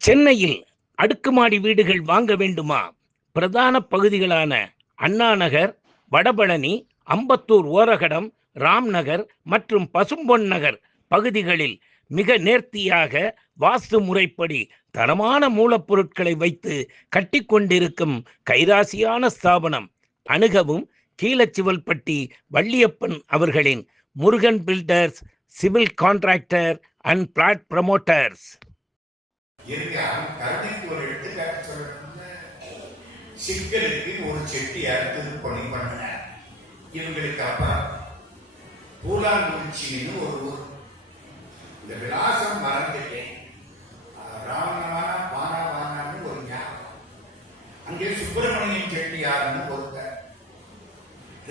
சென்னையில் அடுக்குமாடி வீடுகள் வாங்க வேண்டுமா? பிரதான பகுதிகளான அண்ணா நகர், வடபழனி, அம்பத்தூர் ஓரகடம், ராம்நகர் மற்றும் பசும்பொன் நகர் பகுதிகளில் மிக நேர்த்தியாக வாஸ்து முறைப்படி தரமான மூலப்பொருட்களை வைத்து கட்டிக்கொண்டிருக்கும் கைராசியான ஸ்தாபனம். அணுகவும் கீழச்சிவல்பட்டி வள்ளியப்பன் அவர்களின் Murugan builders, civil contractor and flat promoters. ஒரு எடுத்துக்காட்டு சொல்ல, சிக்கலுக்கு ஒரு செட்டியார் திருப்பணி பண்ண. இவங்களுக்கு அப்பா பூலாங்குறிச்சின்னு ஒரு ஊர். இந்த விலாசம் மறந்துட்டேன். ராமனான பானாவானான்னு ஒரு ஞாபகம். அங்கே சுப்பிரமணியம் செட்டியார்னு ஒருத்தர்.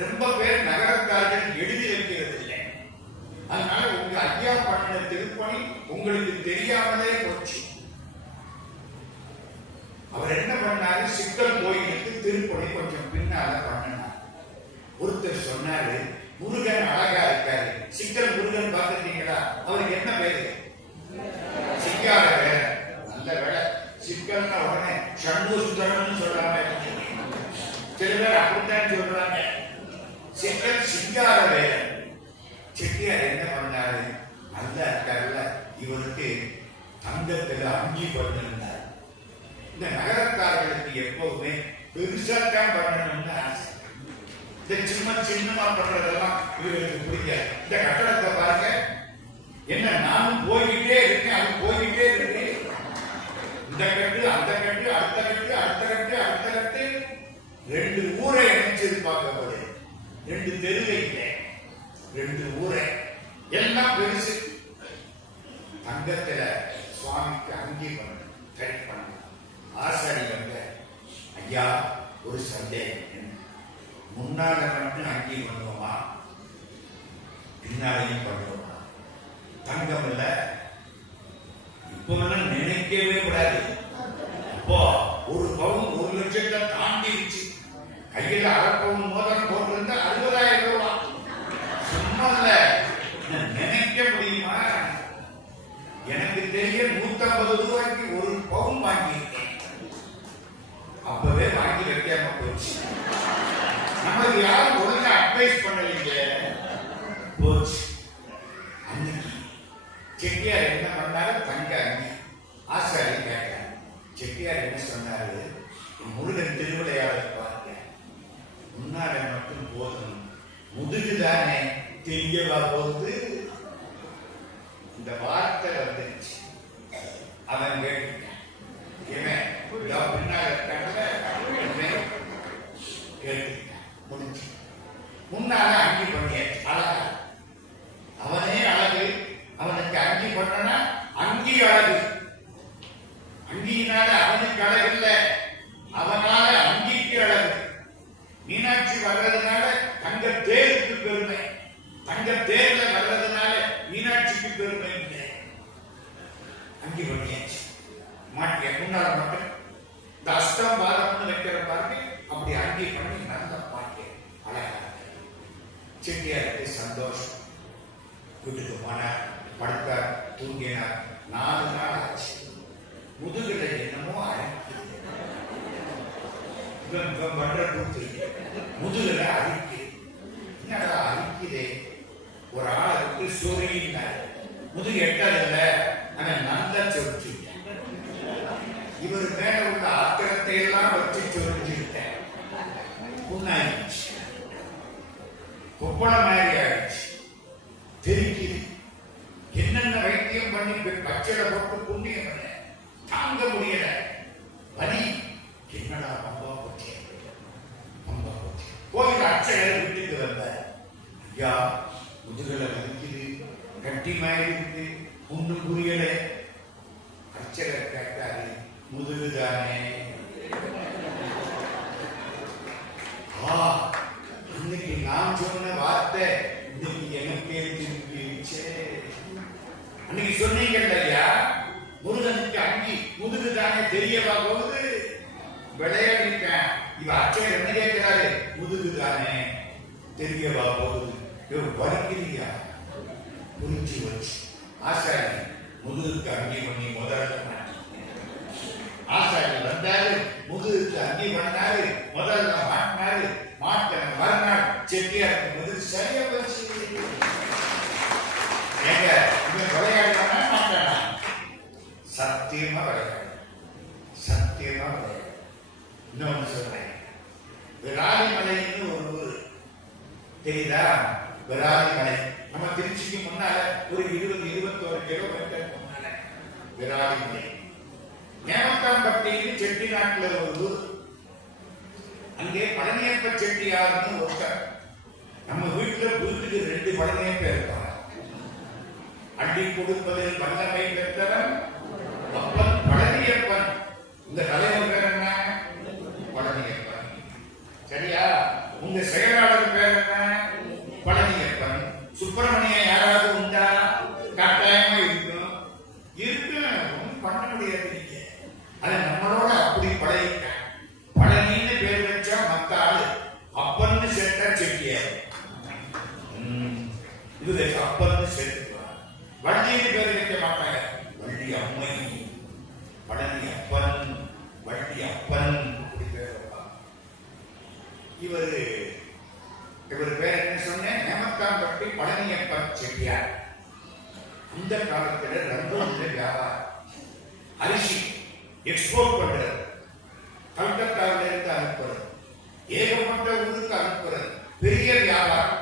ரொம்ப பேர் நகரத்தார்கள் எழுதி வைக்கிறது இல்லை. அதனால உங்க ஐயா பண்ணின திருப்பணி உங்களுக்கு தெரியாமலே போச்சு. அவர் என்ன பண்ணாரு, சிக்கல் கோயிலுக்கு திருப்பணி கொஞ்சம் பின்னால பண்ணினார். ஒருத்தர் சொன்னாரு, முருகன் அழகா இருக்காரு. சிக்கல் முருகன் பார்த்துட்டீங்களா? அவருக்கு என்ன பேரு? சிக்கார வேற. நல்ல வேலை. சிக்கல்னா உடனே சண்முக சுந்தரம்னு சொல்றாங்க. சில பேர் அப்படித்தான் சொல்றாங்க. சிக்கல் சிங்கார வேற. செட்டியார் என்ன பண்ணாரு, நல்ல இருக்காருல்ல, இவருக்கு தங்கத்துல அங்கி பண்ணிருந்தார். இந்த நகரத்தார்களுக்கு எப்பவுமே பெருசாத்தான் பண்ணணும்னு ஆசை. இந்த சின்னமா பண்றதெல்லாம் இவர்களுக்கு பிடிக்காது. இந்த கட்டடத்தை பாருங்க, என்ன நானும் போய்கிட்டே இருக்கேன், அது போய்கிட்டே இருக்கு. இந்த கட்டு, அந்த கட்டு, அடுத்த கட்டு, அடுத்த கட்டு, அடுத்த கட்டு. 2 ஊரை இணைச்சிருப்பாங்க போது. 2 தெருவை இல்லை, 2 ஊரை. எல்லாம் பெருசு. தங்கத்துல சுவாமிக்கு அங்கி பண்ண ட்ரை பண்ண ஆசாரி வந்த, ஐயா ஒரு சந்தேகம், முன்னால மட்டும் அங்கி பண்ணுவோமா, பின்னாலையும் பண்ணுவோமா? தங்கம் இல்ல, இப்போ நினைக்கவே கூடாது. அப்போ ஒரு பவுன் 1 லட்சத்தை தாண்டிடுச்சு. கையில அரை பவுன் மோதிரம் போட்டிருந்தா 60,000 ரூபாய். சும்மா இல்ல, நினைக்க முடியுமா? எனக்கு தெரிய 150 ரூபாய்க்கு 1 பவுன் வாங்கியிருக்கேன். அப்பவே வாங்கி வைக்காம போச்சு. நமக்கு யாரும் ஒழுங்கா அட்வைஸ் பண்ணலீங்க, போச்சு. அன்னைக்கு செட்டியார் என்ன பண்ணாரு, தங்க அங்கி. ஆசாரி கேட்டார். செட்டியார் என்ன சொன்னாரு, முருகன் திருவிளையாடல் பார்க்க முன்னால மட்டும் போதும், முதுகுதானே தெரியவா போகுது. இந்த வார்த்தை வந்துருச்சு. அவன் கேட்டுட்டான், இவன் பின்னால கேட்டுட்டான். முடிஞ்சு முன்னால அங்கி பண்ணியாச்சு. அழகா அவனே அழகு. அவனுக்கு அங்கி பண்ணனா அங்கி அழகு. அங்கியினால அவனுக்கு அழகு இல்ல, அவனால அங்கிக்கு அழகு. மீனாட்சி வர்றதுனால தங்க தேருக்கு பெருமை, தங்க தேர்ல வர்றதுனால மீனாட்சிக்கு பெருமை இல்லை. அங்கி பண்ணியாச்சு. மாட்டிய முன்னால மட்டும் இந்த அஸ்தம் பாதம்னு வைக்கிற பாருங்க, அப்படி அங்கி பண்ணி நல்ல பாட்டு அழகா. செட்டியாருக்கு சந்தோஷம். வீட்டுக்கு போனார், படுத்தார், தூங்கினார். 4 நாள் ஆச்சு. முதுகுல என்னமோ பண்ற கூத்து, முதுகுல அரிக்கு. என்னடா அரிக்குதே? ஒரு ஆளை விட்டு சொருகினார். முதுகு எட்டாதில்ல, ஆனா நல்லா சொரிச்சு. இவர் மேல உள்ள ஆத்திரத்தை எல்லாம் வச்சு சொரிஞ்சுக்கிட்டேன். புண்ணாயிடுச்சு, கொப்பள மாதிரி ஆயிடுச்சு, தெரிக்குது. என்னென்ன வைத்தியம் பண்ணி பச்சளை போட்டு புண்ணியம் பண்ண தாங்க முடியல. வலி. என்னடா பம்பா போச்சு, பம்பா போச்சு. கோயில் அச்சையர் வீட்டுக்கு வந்த, ஐயா முதுகலை வலிக்குது, கட்டி மாதிரி இருக்கு, புண்ணு புரியல. அர்ச்சகர் கேட்டாரு, முதுகுதானே? இன்னைக்கு நான் சொன்ன வார்த்தை இன்னைக்கு எனக்கே திரும்பிடுச்சே. அன்னைக்கு சொன்னீங்கல்ல ஐயா, முருகனுக்கு அங்கி முதுகுதானே தெரியவா போகுது. விளையாடிட்டேன். இவ அர்ச்சகர் என்ன கேட்கிறாரு, முதுகுதானே தெரியவா போகுது. வலிக்கிறியா? புரிஞ்சு வச்சு ஆசாரி முதுகுக்கு அங்கி பண்ணி முதல்ல ஆசாரி வந்தாரு, முதுகுக்கு அங்கி பண்ணாரு, முதல்ல மாட்டினாரு, மாட்டின மறுநாள் செட்டியாருக்கு முதுகு சரியா போச்சு. ஏங்க இவன் விளையாடுறானா மாட்டானா? சத்தியமா விளையாடு, சத்தியமா விளையாடு. இன்னொன்னு சொல்றேன், விராலிமலைன்னு ஒரு ஊர் தெரியுதா? விராலிமலை நம்ம திருச்சிக்கு முன்னால ஒரு 20-21 கிலோமீட்டர் முன்னால விராலிமலை. நேமத்தாம்பட்டின்னு செட்டிநாட்டுல ஒரு ஊர். அங்கே பழனியப்ப செட்டியார்னு ஒருத்தர். நம்ம வீட்டுக்கு 2 பழனியப்ப இருப்பாங்க. அள்ளி கொடுப்பதில் வல்லமை பெற்றவன் அப்பன் பழனியப்பன். இந்த தலைவர் பேர் என்ன? பழனியப்பன். சரியா? உங்க செயலாளர் பேர் என்ன? பழனியப்பன். சுப்பிரமணியம் யாராவது உண்டா? கட்டாயமா இருக்கும். ஒன்றும் பண்ண முடியாது. நீங்க அதை நம்மளோட அப்படி பழகிட்டான். பழனின்னு பேர் வச்சா மத்த ஆளு அப்பன்னு சேர்த்தா செட்டியார். இது அப்பன்னு சேர்த்துக்குவாங்க. வள்ளின்னு பேர் வைக்க மாட்டாங்க. வள்ளி அம்மை, பழனி அப்பன், வள்ளி அப்பன் அப்படி பேர் வைப்பாங்க. இவர் பேர் என்ன சொன்னேன்? நேமத்தாம்பட்டி பழனியப்பன் செட்டியார். அந்த காலத்துல ரங்கூன்ல வியாபாரம், அரிசி எக்ஸ்போர்ட் பண்றது, கல்கத்தாவில இருந்து அனுப்புறது, ஏகப்பட்ட ஊருக்கு அனுப்புறது, பெரிய வியாபாரம்.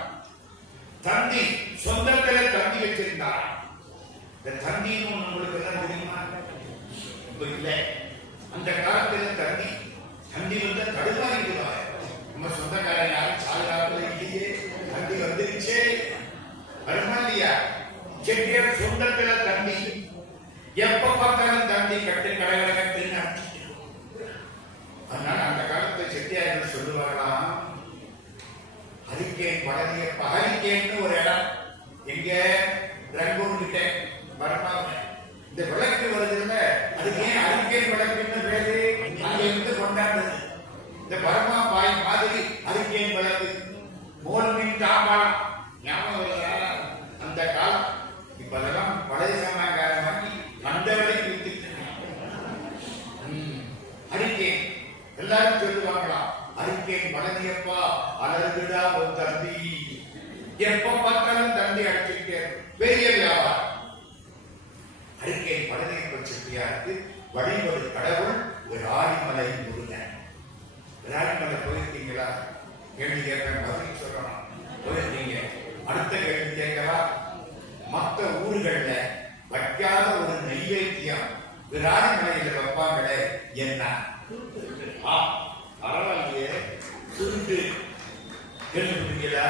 தந்தி சொந்தத்துல தந்தி வச்சிருந்தார். இந்த தந்தின்னு உங்களுக்கு எல்லாம் தெரியுமா? இல்ல, அந்த காலத்துல தந்தி வந்து தடுமாறிடுவாங்க. நம்ம சொந்தக்காரன் யாரும் சாதாரண இல்லையே, தந்தி வந்துருச்சே, வருமா இல்லையா? செட்டியார் சொந்தத்துல தந்தி, எப்ப பார்த்தாலும் தந்தி கட்டு கடகடகன்னு. அதனால அந்த காலத்துல செட்டியார்கள் சொல்லுவாங்களாம், ஹரிக்கேன் பழனியப்ப. ஹரிக்கேன்னு ஒரு இடம் எங்க? ரங்கூன் கிட்ட வரமாங்க. இந்த விளக்கு வருதுல்ல, அதுக்கு ஏன் ஹரிக்கேன் விளக்குன்னு பேரு? அங்க இருந்து கொண்டாடுறது. இந்த பர்மா பாய் மாதிரி ஹரிக்கேன் விளக்கு, மோல்மின் தாம்பாளம் ஞாபகம் வருதா? அந்த காலம். இப்ப அதெல்லாம் பழைய சமாச்சாரம் வாங்கி அந்த விலைக்கு வித்துட்டு ஹரிக்கேன் எல்லாரும் சொல்லுவாங்களாம், ஹரிக்கேன் பழனியப்பா அலறுடா ஒரு தந்தி. எப்ப பார்த்தாலும் தந்தி அடிச்சுக்கிட்டே பெரிய வியாபாரம். ஹரிக்கேன் பழனியப்ப செட்டியாருக்கு வழிபடு கடவுள் விராலிமலை முருகன். விராலிமலை போயிருக்கீங்களா? கேள்வி கேட்பேன், பதில் சொல்லணும். போயிருக்கீங்க? அடுத்த கேள்வி கேட்கவா? மற்ற ஊர்கள்ல வைக்காத ஒரு நைவேத்தியம் விராலிமலையில வைப்பாங்களே, என்ன? பரவாயில்லையே, சுருட்டு. கேள்விப்பட்டீங்களா?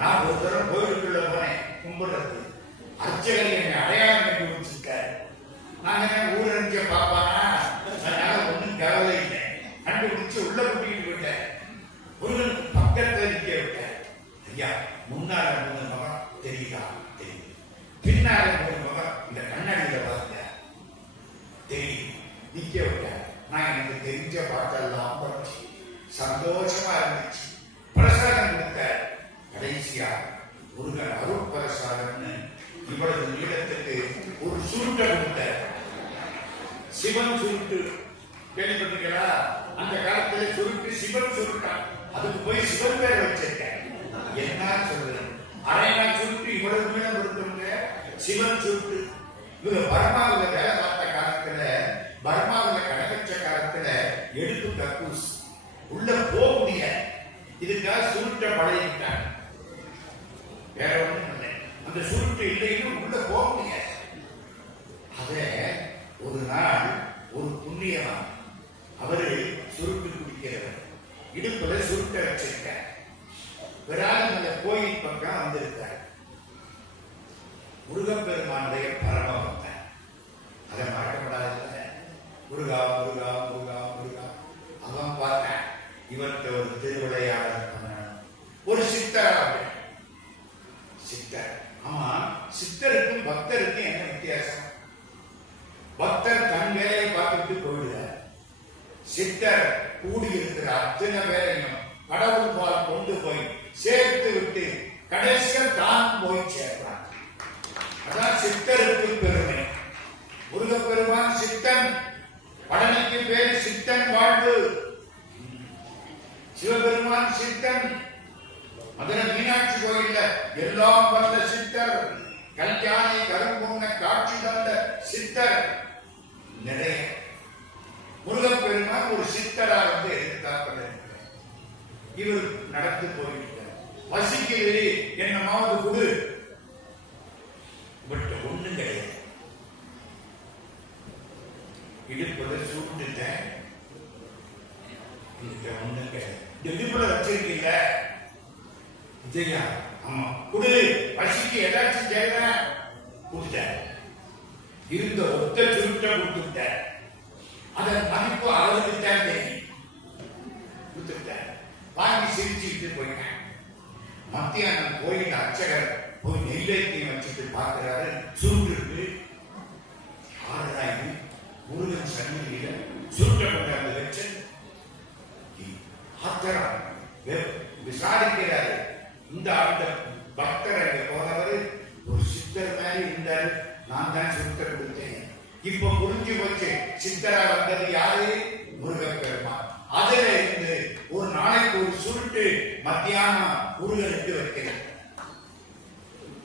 நான் ஒரு தடவை கோயிலுக்குள்ள போனேன் கும்பிடுறது. அர்ச்சகர் என்னை அடையாளம் கட்டி வச்சிருக்காரு. நாங்க ஊரறிஞ்ச பாப்பானா, அதனால ஒன்னும் கவலை இல்லை. கண்டுபிடிச்சு உள்ள கூட்டிட்டு போயிட்டேன். முருகனுக்கு பக்கத்துல நிக்க விட்டேன். ஐயா, முன்னால 3 முகம் தெரியுதா? தெரியும். பின்னால 3 முகம் இந்த கண்ணாடியில பார்த்த தெரியும். நிக்க விட்டேன். நான் எனக்கு தெரிஞ்ச பாட்டெல்லாம் படிச்சு சந்தோஷமா இருந்துச்சு. பிரசாதம் கொடுத்தார். கடைசியா முருகன் அருள் பிரசாதம்னு இவ்வளவு நீளத்துக்கு ஒரு சுருட்டை கொடுத்தார். சிவன் சுருட்டு கேள்விப்பட்டீங்களா? அந்த காலத்துல சுருட்டு சிவன் சுருட்டான். அதுக்கு போய் சிவன் பேர் வச்சிருக்கேன். என்ன சொல்றது? அரைனா சுருட்டு இவ்வளவு நீளம் கொடுத்துருங்க. சிவன் சுருட்டு. இவங்க பர்மாவில் வேலை பார்த்த காலத்துல, பர்மாவில் கடகச்ச காலத்துல எடுத்து கக்கூஸ் உள்ள போக முடியாது. இதுக்காக சுருட்ட பழகிட்டாங்க. வேற ஒண்ணும் இல்லை. அந்த சுருட்டு இல்லைன்னு உள்ள போக முடியாது. அத ஒரு நாள் ஒரு புண்ணியவான், அவரு சுருட்டு குடிக்கிறவர், இடுப்புல சுருட்ட வச்சிருக்கார். விராலிமலை கோயில் பக்கம் வந்திருக்கார். முருகப்பெருமானுடைய பரமபக்தன். அதை மறக்கப்படாத. முருகா முருகா முருகா முருகா. அவன் பார்த்தான், இவர்கிட்ட ஒரு திருவிளையாடல் பண்ணணும். ஒரு சித்தர். சித்தர். ஆமா, சித்தருக்கும் பக்தருக்கும் என்ன வித்தியாசம்? பக்தர் தன் வேலையை பார்த்துட்டு போயிடுறார். சித்தர் கூடியிருக்கிற அத்தனை பேரையும் கடவுள் பால் கொண்டு போய் சேர்த்து விட்டு கடைசியில் தான் போய் சேர்றான். அதான் சித்தருக்கு பெருமை. முருகப்பெருமான் சித்தன். பழனிக்கு பேரு சித்தன் வாழ்வு. சிவபெருமான் சித்தன். மதுரை மீனாட்சி கோயில்ல எல்லாம் வந்த சித்தர், கல்யாணி கரும்பொன்ன காட்சி தந்த சித்தர் நிறைய. முருகப்பெருமான் ஒரு சித்தரா வந்து எதிர்த்தாப்பது. இவர் நடந்து போயிருக்கார். வசிக்கிறது என்னமாவது குடு பட் ஒண்ணும் கிடையாது. இடுப்புல சூட்டுட்டேன், ஒண்ணும் கிடையாது. இடுப்புல வச்சிருக்கீங்க விஜயா, ஆமா குடு, பசிக்கு ஏதாச்சும் தேவை கொடுத்த. இருந்த ஒத்த சுருட்ட கொடுத்துட்ட. அதன் மதிப்பு அவருக்கு தான் தெரியும். கொடுத்துட்ட, வாங்கி சிரிச்சுட்டு போயிட்டேன். மத்தியானம் கோயில் அர்ச்சகர் போய் நெல்லைத்தையும் வச்சுட்டு பார்க்கிறாரு. சுருட்டு ஆறாயி முருகன் சன்னிதியில சுருட்ட கொண்டாந்து வச்சு ஆத்திரம் விசாரிக்கிறாரு. இந்த அந்த பக்தர் அங்க போனவர் ஒரு சித்தர் மாதிரி இருந்தாரு. நான் தான் சுருட்ட கொடுத்தேன். இப்ப புரிஞ்சு போச்சு, சித்தரா வந்தது யாரு? முருகப்பெருமான். அதுல இருந்து ஒரு நாளைக்கு ஒரு சுருட்டு மத்தியானம் முருகனுக்கு வைக்கிறேன்.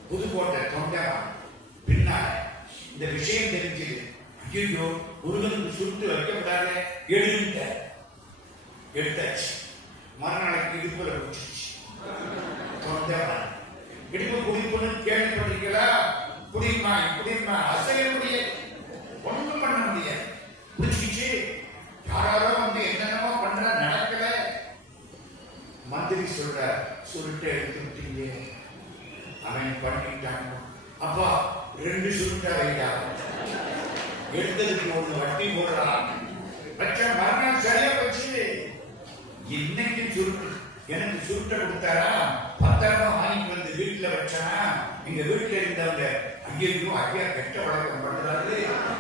புதுக்கோட்டை தொண்டமா பின்னால இந்த விஷயம் தெரிஞ்சது. ஐயோ, முருகனுக்கு சுருட்டு வைக்கப்படாத, எடுத்தாச்சு. மறுநாளைக்கு இடுப்புல குடிச்சிச்சு. தொண்டமா இடுப்பு குடிப்புன்னு கேள்விப்பட்டிருக்கா? குடிமா அசைய முடியாது, ஒண்ணும் பண்ண முடியாது. குடிச்சிச்சு. யாரோ வந்து என்னென்னமோ பண்ற, நடக்கல. மந்திரி சொல்ற, சுருட்டை எடுத்து விட்டீங்க. அவன் பண்ணிட்டான். அப்பா 2 சுருட்டா வைடா. எடுத்ததுக்கு 1 வட்டி போடுறான். வச்ச மறுநாள் சரியா வச்சு. இன்னைக்கு சுருட்டு எனக்கு சுருட்ட கொடுத்தாரா, பத்திரமா வாங்கிட்டு வந்து வீட்டுல வச்சானா, எங்க வீட்டுல இருந்தவங்க ஐயோ ஐயா கெட்ட வழக்கம் பண்றாரு,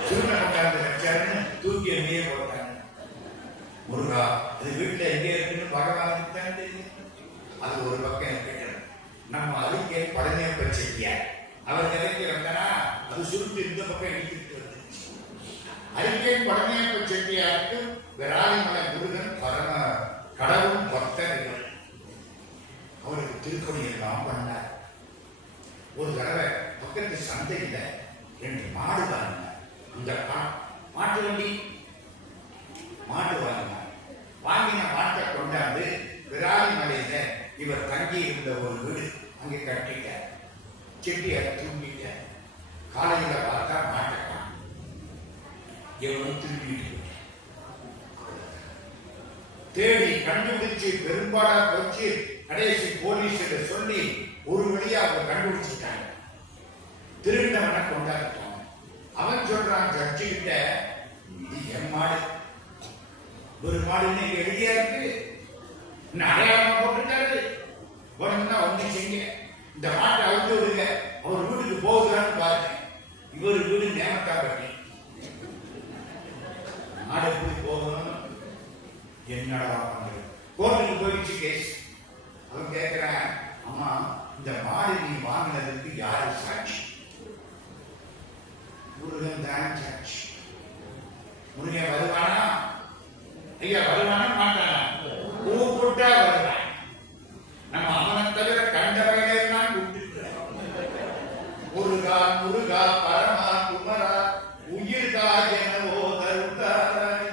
சுருட்ட கொண்டாந்து வச்சாருன்னு தூக்கி எங்கேயே போட்டாங்க. முருகா, அது வீட்டுல எங்கே இருக்குன்னு பகவானுக்கு தான் தெரியும். அது ஒரு பக்கம் கேட்கணும். நம்ம அதுக்கே பழனியப்ப செட்டியார் அவர் நிலைக்கு வந்தனா அது சுருட்டு இந்த பக்கம் இழுத்துட்டு வந்துச்சு. அறிக்கை பழனியப்ப செட்டியாருக்கு விராலிமலை முருகன் பரம கடவுள் பக்தர்கள். அவருக்கு திருக்கொடி எல்லாம் பண்ணார். ஒரு தடவை பக்கத்து சந்தையில 2 மாடு வாங்கினார். அந்த மாட்டு வண்டி மாடு வாங்கின மாட்டை கொண்டாந்து விராலிமலையில இவர் தங்கி இருந்த ஒரு வீடு அங்கே கட்டிட்டார். செட்டியார் தூங்கிட்ட. காலையில பார்த்தா மாட்டக்கான். இவரும் திரும்பிட்டு தேடி கண்டுபிடிச்சு பெரும்பாலா போச்சு. கடைசி போலீஸ் சொல்லி ஒரு வழியா அவங்க கண்டுபிடிச்சிட்டாங்க. திருண்டவனை கொண்டாடிட்டாங்க. அவன் சொல்றான் ஜட்ஜி கிட்ட, இது என் மாடு, ஒரு மாடு இன்னைக்கு எழுதியா இருக்கு, அடையாளமா போட்டுட்டாரு. ஒண்ணுன்னா ஒண்ணு செய்ய, இந்த மாட்டை அவுத்து விடுங்க, அவர் வீட்டுக்கு போகுதான்னு பார்த்தேன். இவர் வீடு நேமத்தா பட்டி. மாடு எப்படி போகணும், என்னடா பண்றது? கோர்ட்டுக்கு போயிடுச்சு கேஸ். அவன் கேட்கிறான், அம்மா இந்த மாடு நீ வாங்கினதுக்கு யாரு சாட்சி? முருகன் தான் சாட்சி. முருகன் வருவானா? ஐயா வருவானா மாட்டானா? கூப்பிட்டா வருவான். நம்ம அவனை தவிர கண்டவர்களே தான் கூப்பிட்டு முருகா முருகா பரமா குமரா உயிர்கா எனவோ தருந்தாராய்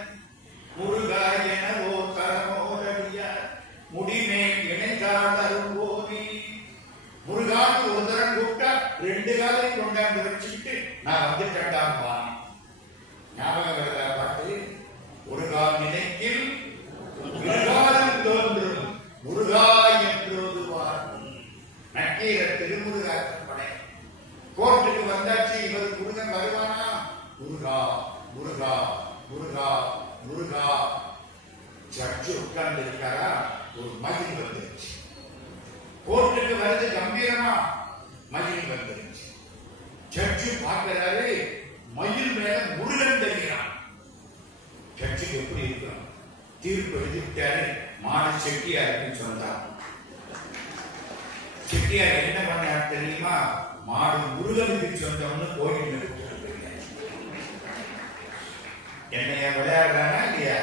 முருகா எனவோ தரமோரடியா முடிமே இணைந்தா தரும்போதி. முருகான்னு ஒரு தரம் கூப்பிட்டா 2 காலையும் கொண்டாந்து வச்சுக்கிட்டு நான் வந்துட்டேன்டாம்பா. ஞாபகம் வருதா பாட்டு? ஒரு கால் நினைக்கில் விகாரம் தோன்றும் முருகா என்றோதுவார். நக்கீர திருமுருகாற்று படை. கோர்ட்டுக்கு வந்தாச்சு. இவர் முருகன் வருவானா? முருகா முருகா முருகா முருகா. ஜட்ஜு உட்கார்ந்து இருக்காரா, ஒரு மகிழ் வந்துருச்சு. கோர்ட்டுக்கு வருது கம்பீரமா, மகிழ் வந்துருச்சு. ஜட்ஜு பார்க்கிறாரு, மயில் மேல முருகன் தெரிகிறான். ஜட்ஜுக்கு எப்படி இருக்கணும்? தீர்ப்பு எழுதிவிட்டாரு. மாடு செட்டியாருக்குன்னு சொன்னார். செட்டியார் என்ன பண்ணார் தெரியுமா? மாடு முருகனுக்கு சொந்தம்னு கோயில் என்னைய விளையாடுறானா இல்லையா?